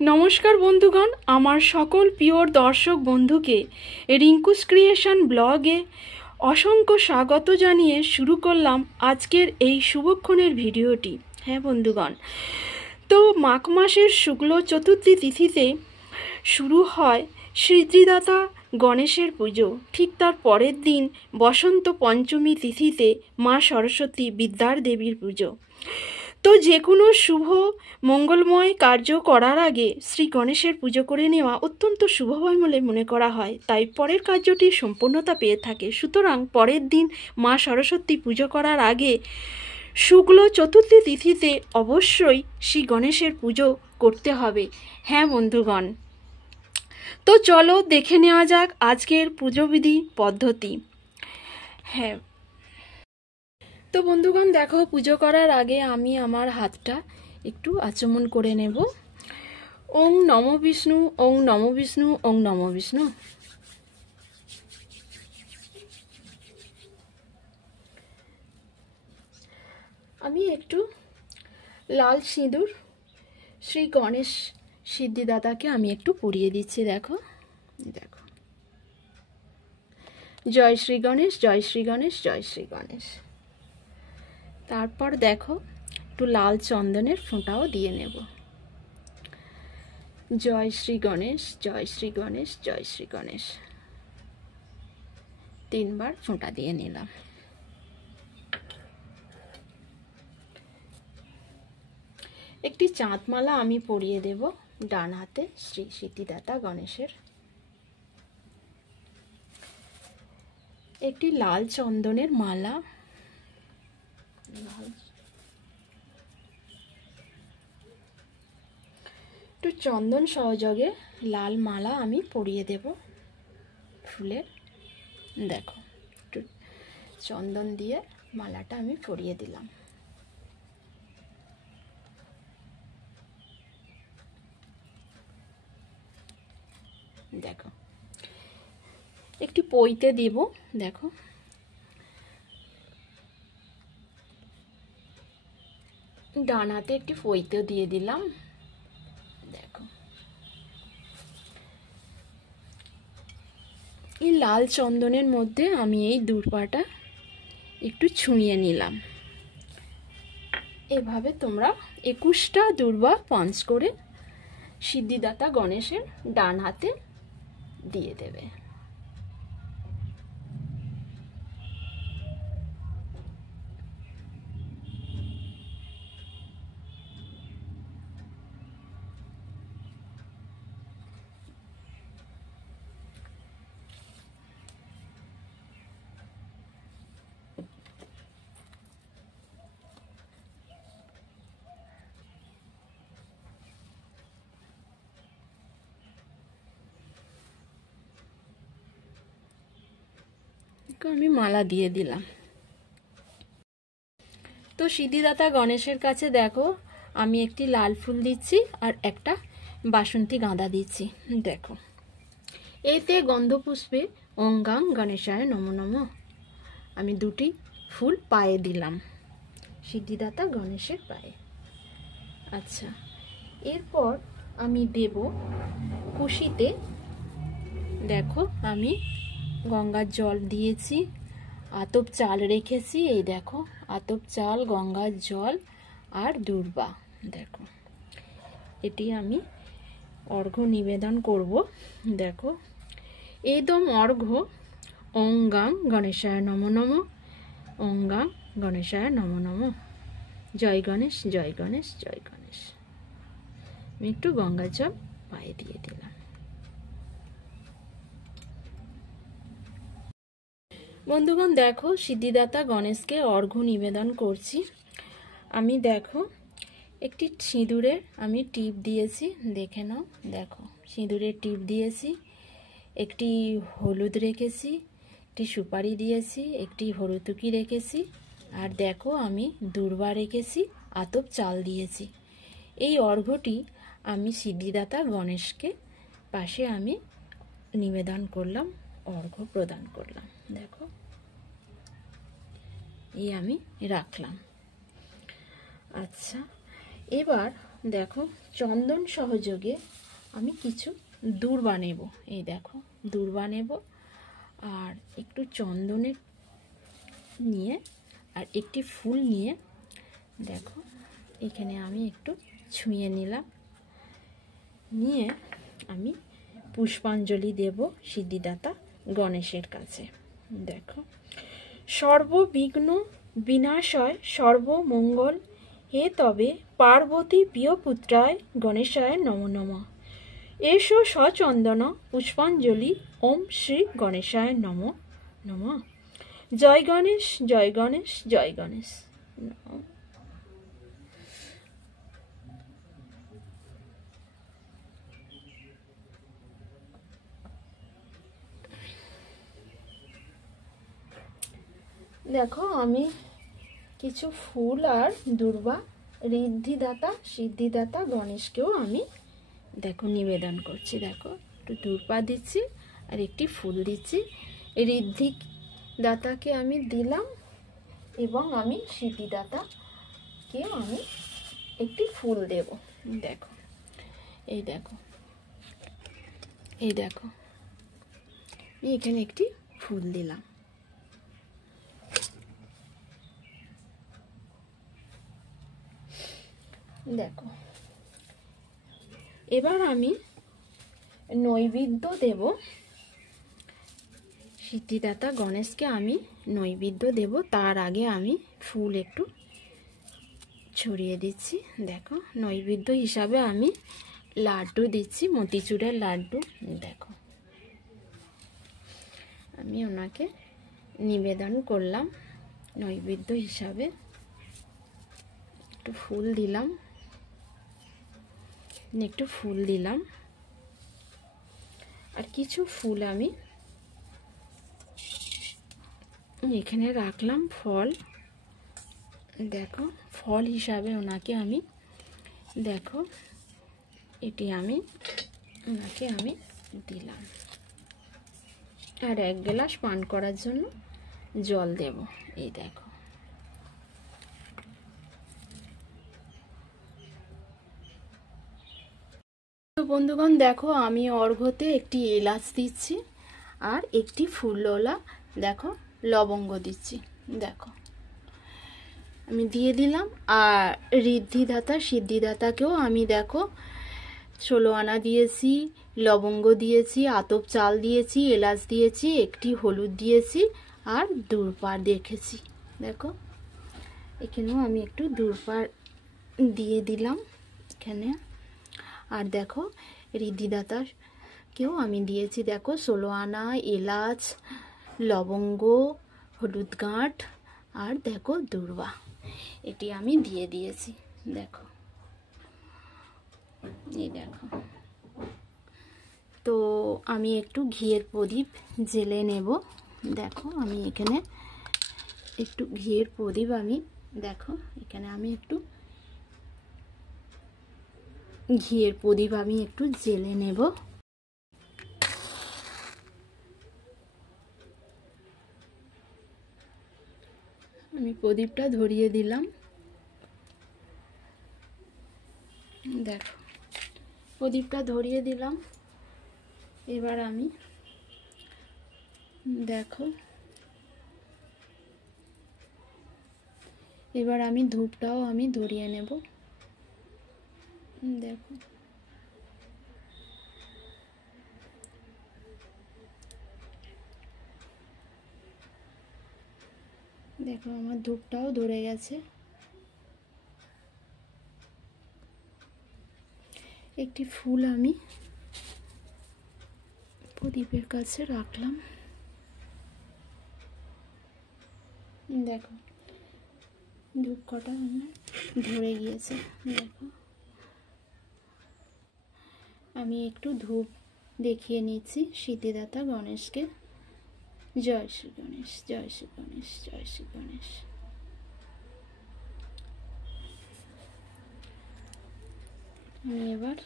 নমস্কার বন্ধুগণ, আমার সকল প্রিয় দর্শক বন্ধুকে রিঙ্কুস ক্রিয়েশন ব্লগে অসংখ্য স্বাগত জানিয়ে শুরু করলাম আজকের এই শুভক্ষণের ভিডিওটি। হ্যাঁ বন্ধুগণ, তো মাঘ মাসের শুক্ল চতুর্থী তিথিতে শুরু হয় সিদ্ধিদাতা গণেশের পুজো। ঠিক তার পরের দিন বসন্ত পঞ্চমী তিথিতে মা সরস্বতী বিদ্যার দেবীর পুজো। তো যে কোনো শুভ মঙ্গলময় কার্য করার আগে শ্রী গণেশের পুজো করে নেওয়া অত্যন্ত শুভময় বলে মনে করা হয়, তাই পরের কার্যটি সম্পূর্ণতা পেয়ে থাকে। সুতরাং পরের দিন মা সরস্বতী পুজো করার আগে শুক্ল চতুর্থী তিথিতে অবশ্যই শ্রী গণেশের পুজো করতে হবে। হ্যাঁ বন্ধুগণ, তো চলো দেখে নেওয়া যাক আজকের পুজোবিধি পদ্ধতি। হ্যাঁ তো বন্ধুগণ দেখো, পুজো করার আগে আমি আমার হাতটা একটু আচমন করে নেব। ওং নমো বিষ্ণু, ওং নমো বিষ্ণু, ওং নমো বিষ্ণু। আমি একটু লাল সিঁদুর শ্রী গণেশ সিদ্ধিদাতাকে আমি একটু পরিয়ে দিচ্ছি। দেখো দেখো, জয় শ্রী গণেশ, জয় শ্রী গণেশ, জয় শ্রী গণেশ। তারপর দেখো একটু লাল চন্দনের ফোঁটাও দিয়ে নেব। জয় শ্রী গণেশ, জয় শ্রী গণেশ, জয় শ্রী গণেশ। 3 বার ফোঁটা দিয়ে নিলাম। একটি চাঁদমালা আমি পরিয়ে দেব ডান হাতে শ্রী সিদ্ধিদাতা গণেশের। একটি লাল চন্দনের মালা, একটু চন্দন সহযোগে লাল মালা আমি পরিয়ে দেব ফুলের। দেখো, একটু চন্দন দিয়ে মালাটা আমি পরিয়ে দিলাম। দেখো, একটি পইতে দেব। দেখো, ডান হাতে একটি পইতে দিয়ে দিলাম। দেখো, এই লাল চন্দনের মধ্যে আমি এই দূর্বাটা একটু ছুঁয়ে নিলাম। এভাবে তোমরা 21টা দূর্বা পাঁচ করে সিদ্ধিদাতা গণেশের ডান হাতে দিয়ে দেবে। আমি মালা দিয়ে দিলাম। তো সিদ্ধিদাতা গণেশের কাছে দেখো, আমি একটি লাল ফুল দিচ্ছি আর একটা বাসন্তী গাঁদা দিচ্ছি। দেখো, এতে গন্ধপুষ্পে ওং গাং গণেশায় নমো নমঃ আমি 2টি ফুল পায়ে দিলাম, সিদ্ধিদাতা গণেশের পায়ে। আচ্ছা, এরপর আমি দেব কুশিতে। দেখো, আমি গঙ্গার জল দিয়েছি, আতপ চাল রেখেছি। এই দেখো, আতপ চাল, গঙ্গার জল আর দূর্বা। দেখো, এটি আমি অর্ঘ্য নিবেদন করব। দেখো, এদম অর্ঘ্য ওং গাং গণেশায় নমো নমঃ, ওং গাং গণেশায় নমো নমঃ। জয় গণেশ, জয় গণেশ, জয় গণেশ। আমি একটু গঙ্গার জল পায়ে দিয়ে দিলাম। বন্ধুগণ দেখো, সিদ্ধিদাতা গণেশকে অর্ঘ্য নিবেদন করছি আমি। দেখো, একটি সিঁদুরের আমি টিপ দিয়েছি, দেখে নাও। দেখো, সিঁদুরের টিপ দিয়েছি, একটি হলুদ রেখেছি, একটি সুপারি দিয়েছি, একটি হরুতুকি রেখেছি, আর দেখো আমি দূর্বা রেখেছি, আতপ চাল দিয়েছি। এই অর্ঘ্যটি আমি সিদ্ধিদাতা গণেশকে পাশে আমি নিবেদন করলাম, অর্ঘ্য প্রদান করলাম। দেখো, এই আমি রাখলাম। আচ্ছা, এবার দেখো চন্দন সহযোগে আমি কিছু দূর্বা নেব। এই দেখো দূর্বা নেব আর একটু চন্দনের নিয়ে আর একটি ফুল নিয়ে দেখো এখানে আমি একটু ছুঁয়ে নিলাম, নিয়ে আমি পুষ্পাঞ্জলি দেব সিদ্ধিদাতা গণেশের কাছে। দেখো সর্ববিঘ্ন বিনাশয় সর্বমঙ্গল হে তবে পার্বতী প্রিয়পুত্রায় গণেশায় নমো নমঃ। এসো সচন্দন পুষ্পাঞ্জলি ওম শ্রী গণেশায় নমো নমঃ। জয় গণেশ জয় গণেশ জয় গণেশ। দেখো আমি কিছু ফুল আর দূর্বা ঋদ্ধিদাতা সিদ্ধিদাতা গণেশকেও আমি দেখো নিবেদন করছি। দেখো একটু দূর্বা দিচ্ছি আর একটি ফুল দিচ্ছি। ঋদ্ধিদাতাকে আমি দিলাম এবং আমি সিদ্ধিদাতাকেও আমি একটি ফুল দেব। দেখো এই দেখো এই দেখো আমি এখানে একটি ফুল দিলাম। দেখো এবার আমি নৈবেদ্য দেব সিদ্ধিদাতা গণেশকে, আমি নৈবেদ্য দেব। তার আগে আমি ফুল একটু ছড়িয়ে দিচ্ছি। দেখো নৈবেদ্য হিসাবে আমি লাড্ডু দিচ্ছি, মতিচুরের লাড্ডু। দেখো আমি ওনাকে নিবেদন করলাম নৈবেদ্য হিসাবে। একটু ফুল দিলাম, একটু ফুল দিলাম আর কিছু ফুল আমি এখানে রাখলাম ফল। দেখো ফল হিসাবে ওনাকে আমি দেখো এটি আমি ওনাকে আমি দিলাম আর 1 গ্লাস পান করার জন্য জল দেব। এই দেখো তো বন্ধুগণ দেখো আমি অর্ঘ্যতে একটি এলাচ দিচ্ছি আর একটি ফুলওয়ালা দেখো লবঙ্গ দিচ্ছি। দেখো আমি দিয়ে দিলাম। আর ঋদ্ধিদাতা সিদ্ধিদাতাকেও আমি দেখো 16 আনা দিয়েছি, লবঙ্গ দিয়েছি, আতপ চাল দিয়েছি, এলাচ দিয়েছি, একটি হলুদ দিয়েছি আর দূর্বা দেখেছি। দেখো এখানেও আমি একটু দূর্বা দিয়ে দিলাম এখানে। আর দেখো ঋদ্ধিদাতাকেও আমি দিয়েছি দেখো 16 আনা, এলাচ, লবঙ্গ, হলুদ গাঁট আর দেখো দূর্বা, এটি আমি দিয়ে দিয়েছি। দেখো এই দেখো তো আমি একটু ঘিয়ের প্রদীপ জ্বেলে নেব। দেখো আমি এখানে একটু ঘিয়ের প্রদীপ আমি দেখো এখানে আমি একটু ঘিয়ের প্রদীপ আমি একটু জ্বেলে নেব। আমি প্রদীপটা ধরিয়ে দিলাম। দেখো প্রদীপটা ধরিয়ে দিলাম। এবার আমি দেখো এবার আমি ধূপটাও আমি ধরিয়ে নেব। দেখো দেখো আমার ধূপটাও ধরে গেছে। একটি ফুল আমি প্রদীপের কাছে রাখলাম। দেখো ধূপ কটা আমার ধরে গিয়েছে। দেখো আমি একটু ধূপ দেখিয়ে নিচ্ছি সিদ্ধিদাতা গণেশকে। জয় শ্রী গণেশ জয় শ্রী গণেশ জয় শ্রী গণেশ। আমি এবার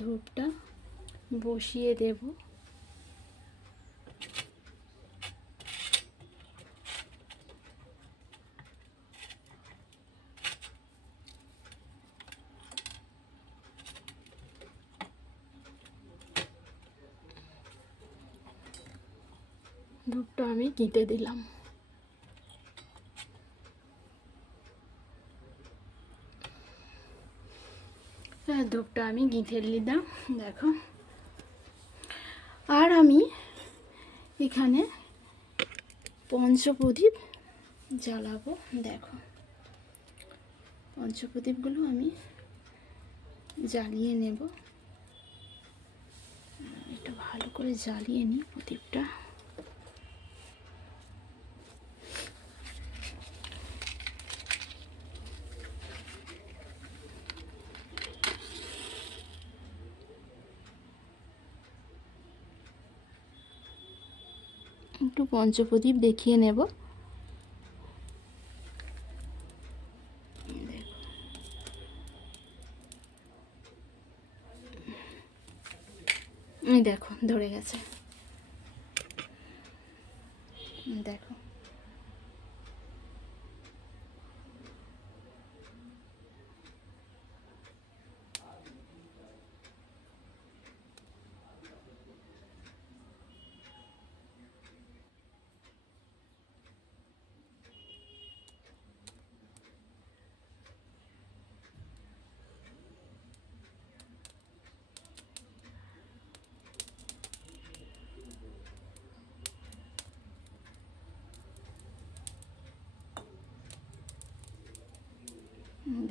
ধূপটা বসিয়ে দেব। ধূপটা আমি গিঁথে দিলাম। ধূপটা আমি গিঁথে দিলাম, দেখো। আর আমি এখানে পঞ্চপ্রদীপ জ্বালাবো, দেখো। পঞ্চপ্রদীপগুলো আমি জ্বালিয়ে নেব। একটু ভালো করে জ্বালিয়ে নিই প্রদীপটা। একটু পঞ্চপ্রদীপ দেখিয়ে নেব। এই দেখো ধরে গেছে, দেখো।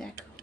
দেখো